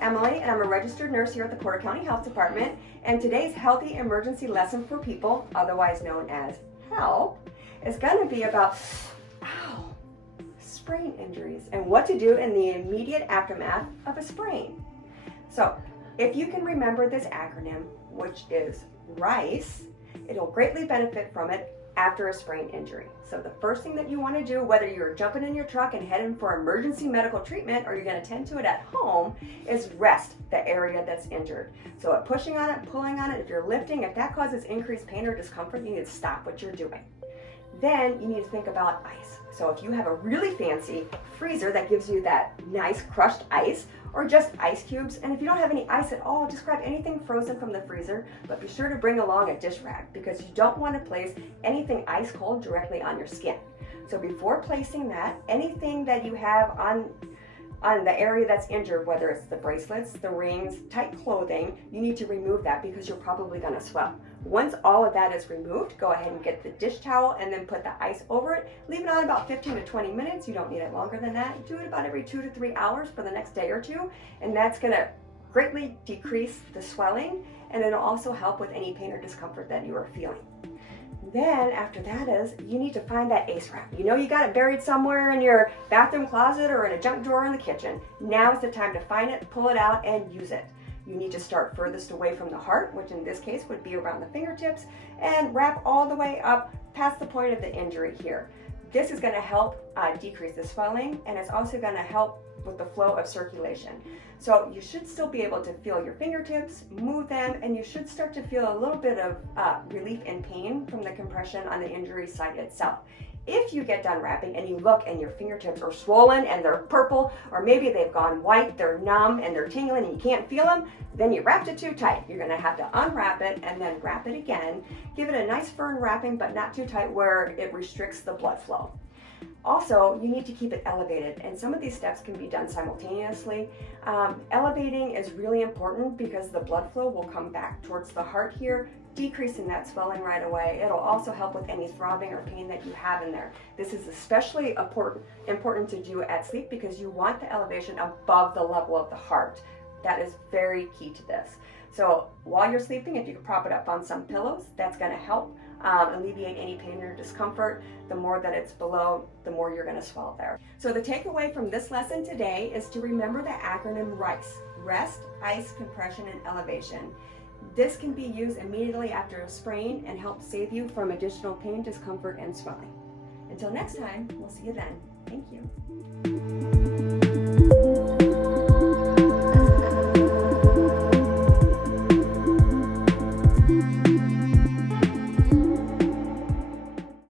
Emily, and I'm a registered nurse here at the Porter County Health Department. And today's Healthy Emergency Lesson for People, otherwise known as HELP, is going to be about sprain injuries and what to do in the immediate aftermath of a sprain. So if you can remember this acronym, which is RICE, it'll greatly benefit from it after a sprain injury. So the first thing that you want to do, whether you're jumping in your truck and heading for emergency medical treatment or you're going to tend to it at home, is rest the area that's injured. So pushing on it, pulling on it, if you're lifting, if that causes increased pain or discomfort, you need to stop what you're doing. Then you need to think about ice. So if you have a really fancy freezer that gives you that nice crushed ice, or just ice cubes, and if you don't have any ice at all, just grab anything frozen from the freezer, but be sure to bring along a dish rag because you don't want to place anything ice cold directly on your skin. So before placing that, anything that you have on the area that's injured, whether it's the bracelets, the rings, tight clothing, you need to remove that because you're probably going to swell. Once all of that is removed, go ahead and get the dish towel and then put the ice over it. Leave it on about 15 to 20 minutes. You don't need it longer than that. Do it about every 2 to 3 hours for the next day or two, and that's going to greatly decrease the swelling, and it'll also help with any pain or discomfort that you are feeling. Then after that is, you need to find that ACE wrap. You know you got it buried somewhere in your bathroom closet or in a junk drawer in the kitchen. Now is the time to find it, pull it out, and use it. You need to start furthest away from the heart, which in this case would be around the fingertips, and wrap all the way up past the point of the injury here. This is going to help decrease the swelling, and it's also going to help with the flow of circulation. So you should still be able to feel your fingertips, move them, and you should start to feel a little bit of relief and pain from the compression on the injury site itself. If you get done wrapping and you look and your fingertips are swollen and they're purple, or maybe they've gone white, they're numb and they're tingling and you can't feel them, then you wrapped it too tight. You're going to have to unwrap it and then wrap it again. Give it a nice firm wrapping, but not too tight where it restricts the blood flow. Also, you need to keep it elevated, and some of these steps can be done simultaneously. Elevating is really important because the blood flow will come back towards the heart here, decreasing that swelling right away. It'll also help with any throbbing or pain that you have in there. This is especially important to do at sleep because you want the elevation above the level of the heart. That is very key to this. So while you're sleeping, if you can prop it up on some pillows, that's going to help alleviate any pain or discomfort. The more that it's below, the more you're going to swell there. So the takeaway from this lesson today is to remember the acronym RICE: rest, ice, compression, and elevation. This can be used immediately after a sprain and help save you from additional pain, discomfort, and swelling. Until next time, we'll see you then. Thank you.